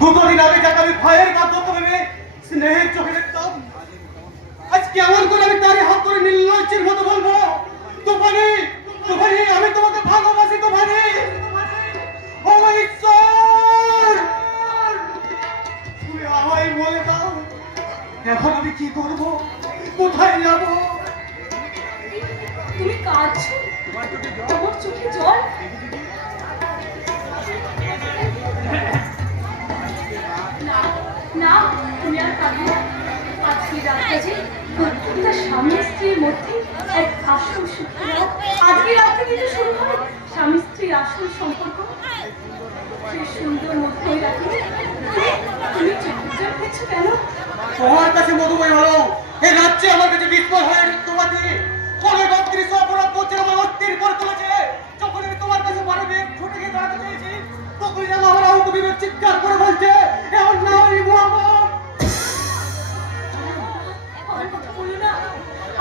দুদিন আগে যাকে আমি ভয়ের কাঁদতে ভেবে স্নেহের চোখে দেখতাম, আজ কেমন করে আমি তারে হাত ধরে নির্লজ্জের মতো বলবো, তুফানি তুফানি আমি তোমাকে ভালোবাসি তুফানি। ও ঈশ্বর, তুমি আমায় বলে দাও এখন আমি কি করব, কোথায় যাব? তুমি কাঁদছো? তোমার চোখে জল? না, তুমি আর কাঁদো না। আজকে রাতটা যে প্রত্যেকটা স্বামী স্ত্রীর মধ্যে এক আসল সুখ। আজকে রাত্রে কিন্তু শুরু হয় স্বামী স্ত্রীর আসল সম্পর্ক। সেই সুন্দর মধ্যই রাতে তুমি চোখের জল ফেলছো কেন? তোমার কাছে মধুময় হলো এই রাজ্যে আমার কাছে বিস্ময় হয়ে তোমাকে কোন বত্রিশ অপরাধ করছে আমার অস্থির করে তুলেছে। যখন আমি তোমার কাছে মানবে ছুটে গিয়ে দাঁড়াতে চেয়েছি, তখন যেন আমার আহত বিবেক চিৎকার করে বলছে এমন না ওই মোহাম্মদ। আমার কথা বলো না।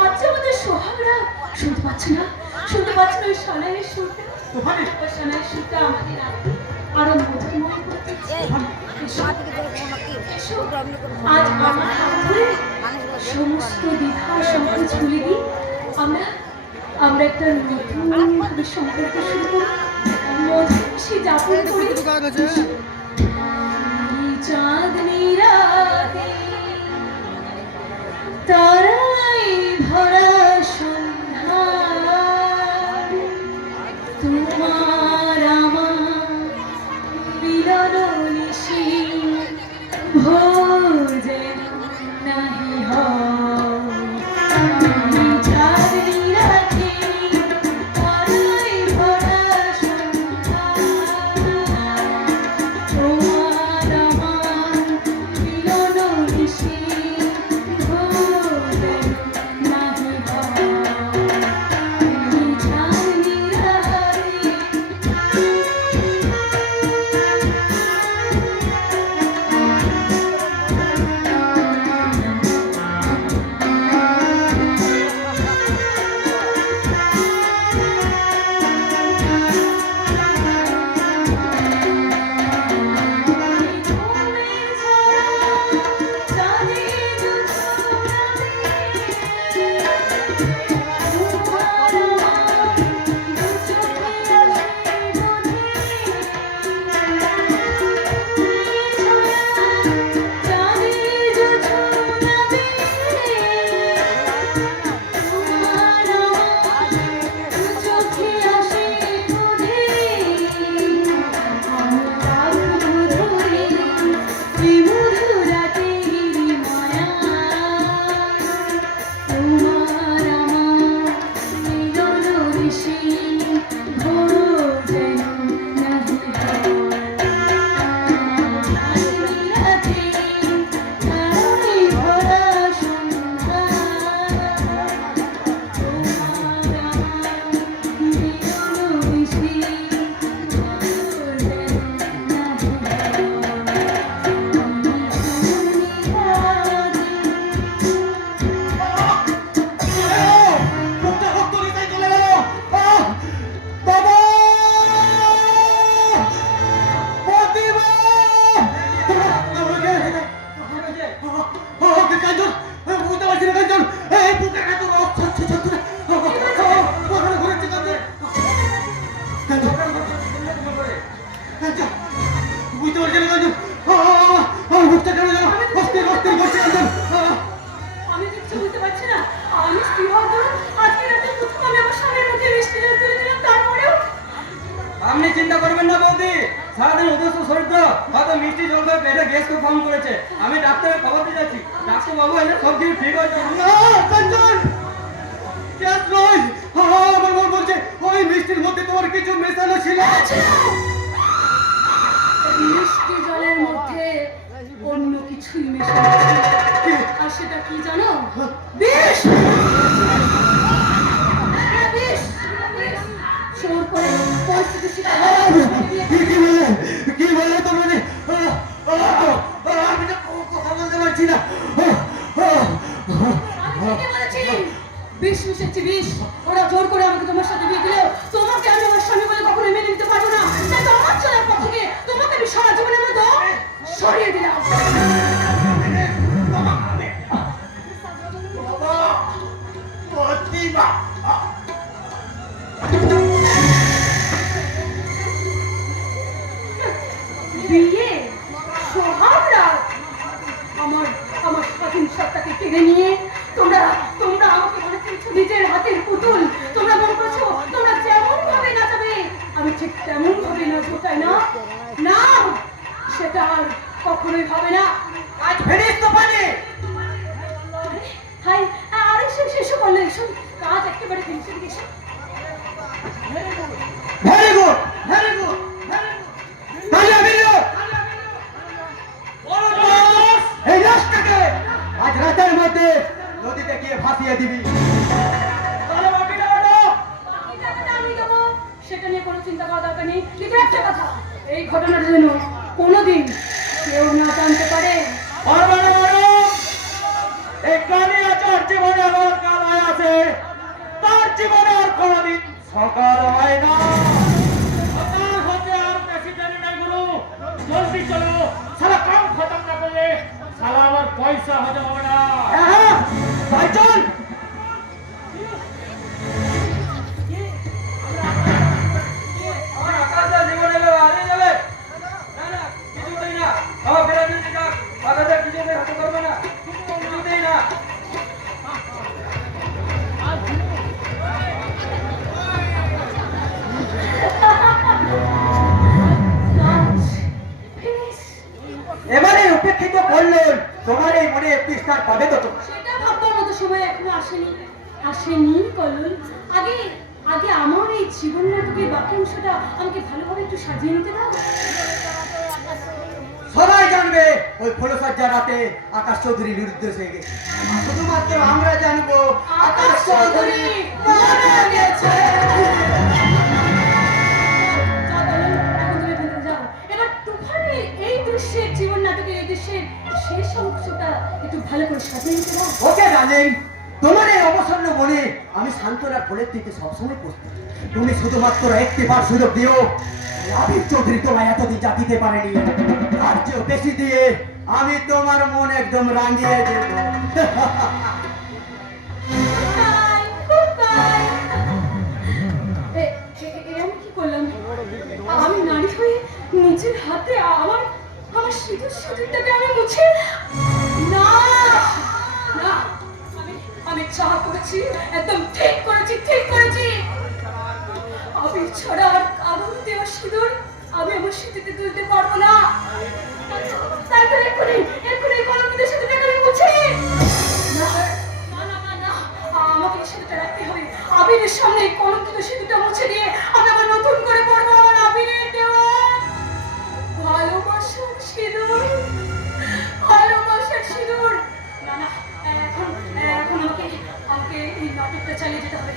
আজ আমাদের সোহাগরা শুনতে পাচ্ছ না? শুনতে পাচ্ছ না ওই সানাইয়ের সুরটা? তুফানি ওই সানাইয়ের সুরটা আমাদের আরো মধুময় করতে আজ আমার হাত ধরে সমস্ত দ্বিধা সংকোচ ভুলে দিই। আমরা একটা নতুন সম্পর্ক শুরু করি, মধুমিশে যাপন করি। চাঁদনি রাতে তারাই ভরা সন্ধ্যা, তোমার আমার মিলন নিশি ভোর যেন নাহি হয়। চাঁদনি রাতে তারাই ভরা সন্ধ্যা, তোমার আমার মিলন নিশি ভোর যেন নাহি হয়। চাঁদনি রাতে বুঝতে পারছি না কাঞ্চন, আমার বুকটা কেন যেন অস্থির অস্থির করছে কাঞ্চন। আমি কিছু বুঝতে পারছি না। আমি স্ত্রী হওয়ার দরুন আজকে রাতে প্রথম আমি আমার স্বামীর মুখে মিষ্টি জল তুলে দিলাম, তারপরেও আপনি চিন্তা করবেন না বৌদি, সারাদিন অসুস্থ শরীর তো, হয়তো মিষ্টি জল খেয়ে পেটে গ্যাস খুব কম করেছে। আমি ডাক্তারের খবর দিয়ে যাচ্ছি, ডাক্তার বাবু এলে সব কিছু ঠিক হয়ে যাবে। না কাঞ্চন, গ্যাস নয়, আমার মন বলছে ওই মিষ্টির মধ্যে তোমার কিছু মেশানো ছিল। মিষ্টি জলের মধ্যে অন্য কিছুই মেশানো ছিল। আর সেটা কি জানো? বিষ! বিষ! জোর করে পরিস্থিতি কি বলে তোমার? আমি তো কথা বলতে পারছি না। বিষ মিশেছি বিষ। ওরা জোর করে আমাকে তোমার সাথে বিয়ে দিলেও তোমাকে আমি আমার স্বামী বলে কখনো মেনে নিতে পারবো না। তাই তোমার চলার পর থেকে তোমাকে আমি সারা জীবনের মতো সরিয়ে দিলাম। বাবা, প্রতিভা। বিয়ে সোহাগ রাত আমার আমার স্বাধীন সত্তাকে কেড়ে নিয়ে তোমরা তোমরা আমাকে মনে করছো নিজের হাতের পুতুল। তোমরা মনে করছো তোমরা যেমন ভাবে নাচাবে আমি ঠিক তেমন ভাবে নাচবো, তাই না? না, সেটা আর কখনোই হবে না। আজ ফিনিশ তো পানি। হাই, আরে শেষ করলে এসব কাজ একেবারে ফিনিশে দিয়েছে। Very good, very good, very good. তালিয়া দিলো। এই রাস্তাকে আজ রাতের মধ্যে নদীতে গিয়ে ভাসিয়ে দিবি। তাহলে বাকিটা ওঠো। বাকি টাকাটা আমি দেবো, সেটা নিয়ে কোনো চিন্তা করার দরকার নেই। কিন্তু একটা কথা, এই ঘটনার জন্য কোনোদিন কেউ না জানতে পারে। পারবে না ম্যাডাম। এই কানি আচার জীবনে আমার কাল হয় আছে, তার জীবনে আর কোনোদিন সকাল হয় না। সকাল হতে আর বেশি দেরি নাই গুরু, জলদি চলো। সারা কাম খতম না করলে সারা আমার পয়সা হজম হবে না। হ্যাঁ ভাই চল। আমার আকাশটা জীবনে হারিয়ে যাবে। না না, কিছুতেই না। খাওয়া ফেরা নিয়ে যাক, আকাশটা কিছুতেই হাতে করবে না, কিছুতেই না। কাজ ফিনিশ। এবারে উপেক্ষিত করলেন তোমার এই মনে একটি স্টার পাবে তো? সেটা ভাববার মতো সময় এখনো আসেনি কলল। আগে আগে আমার এই জীবন নাটকের বাকি অংশটা আমাকে ভালোভাবে একটু সাজিয়ে নিতে দাও। সবাই জানবে ওই ফুলসজ্জা রাতে আকাশ চৌধুরী নির্দেশ হয়ে গেছে। শুধুমাত্র আমরা জানবো আকাশ চৌধুরী মারা গেছে। যাও কলল, এখন তুমি এখান থেকে যাও। এবার তুফানের এই দৃশ্যের জীবন নাটকের এই দৃশ্যের শেষ অংশটা একটু ভালো করে সাজিয়ে নিতে দাও। ওকে ডার্লিং, তোমার এই অবসন্ন মনে আমি সান্ত্বনার কোলের দিকে সবসময় প্রস্তুত। তুমি শুধুমাত্র একটিবার সুযোগ দিও। আবির চৌধুরী তোমায় এতদিন যা দিতে পারেনি, তার চেয়েও বেশি দিয়ে আমি তোমার মন একদম রাঙিয়ে দেব। Goodbye, goodbye. আমি কি করলাম? আমি নারী হয়ে নিজের হাতে আমার আমার সিঁদুরটাকে আমি মুছে না না আমি যা করেছি একদম ঠিক করেছি। আমি ছাড়া আর কারণ দেওয়া সিঁদুর আমি আমার সিঁথিতে তুলতে পারবো না। তারপরে এক্ষুনি কলঙ্কিত সিঁদুরটাকে আমি মুছে না না না না না, আমাকে এই সিঁদুরটা রাখতে হবে। আবিরের সামনে এই কলঙ্কিত সিঁদুরটা মুছে দিয়ে আমি আবার নতুন করে পড়বো আমার আবিরের দেওয়া ভালোবাসার সিঁদুর। না না, এখন আমাকে এই নাটকটা চালিয়ে যেতে হবে।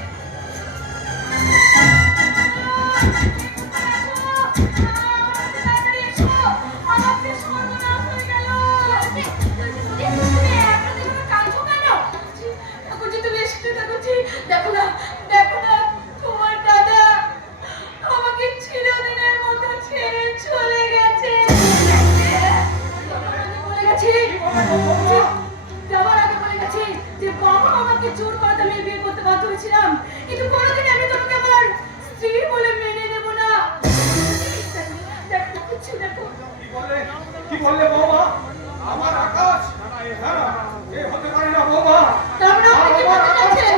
দেখো না তোমার দাদা আমাকে চিরদিনের মতো ছেড়ে চলে গেছে। যাওয়ার আগে বলে গেছি যে বাবা আমাকে জোর করাতে আমি বিয়ে করতে বাধ্য হয়েছিলাম, কিন্তু কোনোদিন আমি তোমাকে আমার স্ত্রী বলে মেনে নেব না। দেখো দেখো কি বললে বৌমা? আমার আকাশ হ্যাঁ, এ হতে পারে না বৌমা। তার মানে আপনি কি বলতে চাচ্ছেন?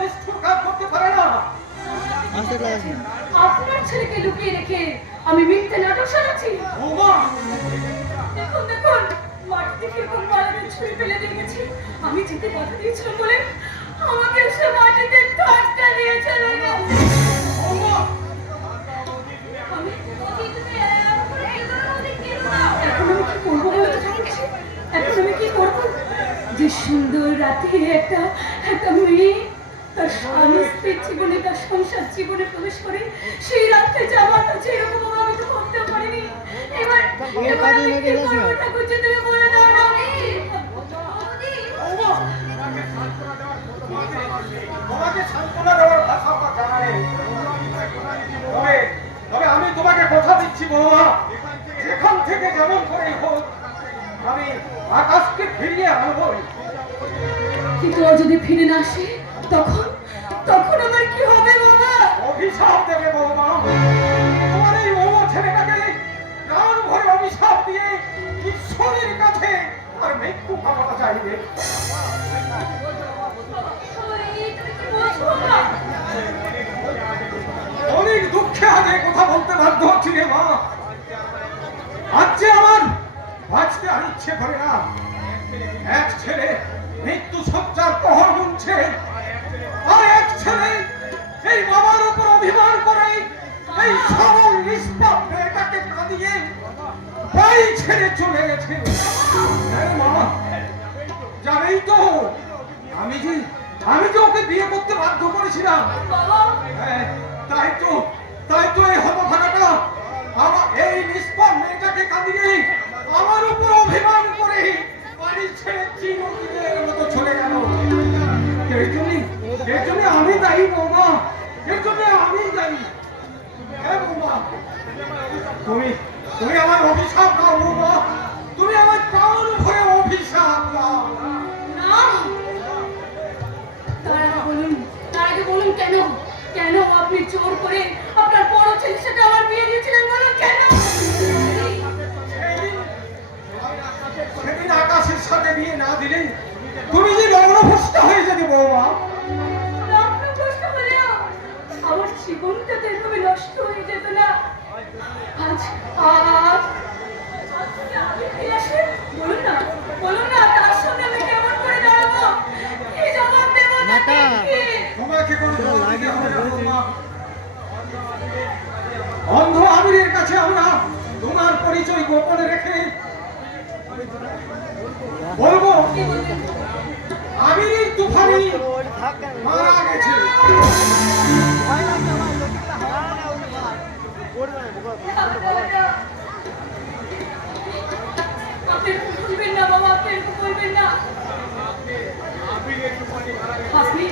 নিষ্ঠুর কাজ করতে পারে না। আপনার ছেলেকে লুকিয়ে রেখে আমি মিথ্যে নাটক সাজাচ্ছি। বৌমা দেখুন মাটিতে কিরকম মালাদের ছুরি ফেলে দিয়ে গেছে। আমি যেতে কথা দিয়েছিলাম বলে আমাকে সে মাটিতে ধাক্কা দিয়ে চলে গেছে। বৌমা এখন আমি কি করবো? যে সুন্দর রাতে একটা মেয়ে তার স্বামী স্ত্রীর জীবনে তার সংসার জীবনে প্রবেশ করে সেই রাত্রে যাওয়াটা যেরকম আমি তো করতেও পারিনি। এবার আমি কি করবো ঠাকুর যে তুমি বলে দাও না। তোমাকে সান্ত্বনা দেওয়ার ভাষা আমার জানা নেই। তবে আমি তোমাকে কথা দিচ্ছি বৌমা, যেখান থেকে যেমন করেই হোক আকাশকে ফিরিয়ে আনবই। কিন্তু ও যদি ফিরে না আসে তখন তখন আমার কি হবে বাবা? অভিশাপ দেবে বৌমা। তোমার এই বৌমা ছেলেটাকে প্রাণ ভরে অভিশাপ দিয়ে ঈশ্বরের কাছে আর মৃত্যু পাওয়া চাইবে। এই তুমি কি বলছো বাবা? অনেক দুঃখে আগে কথা বলতে বাধ্য হচ্ছি রে মা। আজ যে আমার বাঁচতে আর ইচ্ছে করে না। এক ছেলে মৃত্যু সজ্জার প্রহর গুনছে, আর এক ছেলে এই বাবার উপর অভিমান করে এই সরল নিষ্পাপ মেয়েটাকে কাঁদিয়ে বাড়ি ছেড়ে চলে গেছে। হ্যাঁ মা, জানেই তো আমি যে ওকে বিয়ে করতে বাধ্য করেছিলাম। বাবা হ্যাঁ, তাই তো এই হতভাগাটা আমার এই নিষ্পাপ মেয়েটাকে কাঁদিয়ে আমার উপর অভিমান করে বাড়ি ছেড়ে চিরদিনের মতো চলে গেল। এর জন্য আমি দায়ী বৌমা, এর জন্য আমি দায়ী। হ্যাঁ বৌমা, তুমি আমার অভিশাপ দাও বৌমা, তুমি আমার প্রাণ ভরে অভিশাপ দাও। না, তার আগে বলুন কেন কেন আপনি জোর করে আপনার বড় ছেলের সাথে আমার বিয়ে দিয়েছিলেন? বলুন কেন? সেদিন আকাশের সাথে বিয়ে না দিলে তুমি যে লগ্নভ্রষ্ট হয়ে যেতে বৌমা। আপনার কষ্ট হলেও আমার জীবনটা তো এভাবে নষ্ট হয়ে যেত না। আজ আজকে আমি ফিরে আসি। বলুন না তার সঙ্গে আমি কেমন করে দাঁড়াবো? কি জবাব দেবো তাকে? তোমাকে কোনো জবাব দিতে হবে না বৌমা। অন্ধ আমিরের কাছে আমরা তোমার পরিচয় গোপনে রেখে বলবো কি বলবেন? আমিরের তুফানি মারা গেছে। আপনি এরকম বলবেন না বাবা, আপনি এরকম বলবেন না। আপনি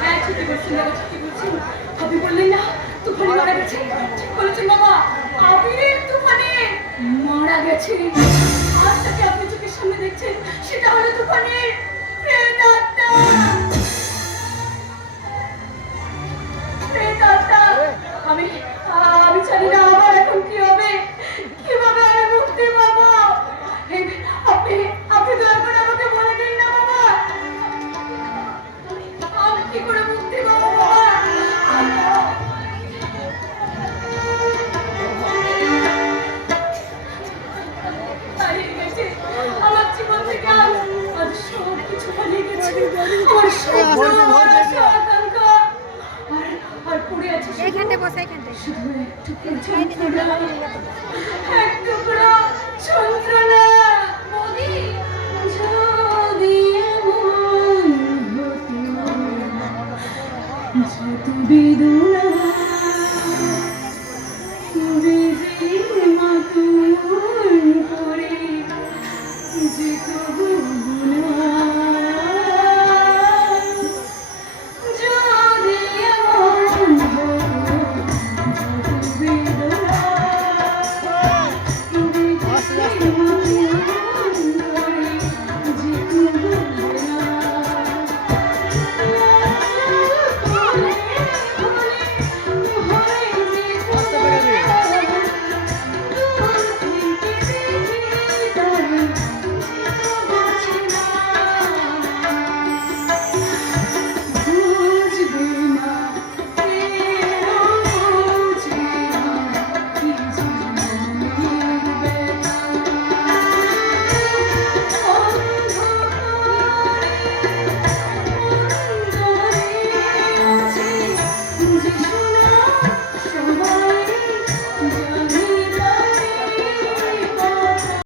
হ্যাঁ ঠিকই বলছেন বাবা, ঠিকই বলছেন। আপনি বললেন না তুফানি মারা গেছে? ঠিক বলেছেন বাবা, আবিরের তুফানি মারা গেছে। আর তাকে আপনি চোখের সামনে দেখছেন, সেটা হলো তুফানির প্রেতাত্মা। প্রেতাত্মা। আমি জানি না আমার এখন কি হবে, কিভাবে আমি মুক্তি পাবো। আপনি দয়া করে আমাকে বলে দিন না বাবা, আমি কি করে মুক্তি পাবো বাবা? হারিয়ে গেছে আমার জীবন থেকে, আজ সব কিছু হারিয়ে গেছে। আমার স্বপ্ন, আমার আশা, আকাঙ্ক্ষা আর পড়ে আছে শুধু একটু পরিচয়।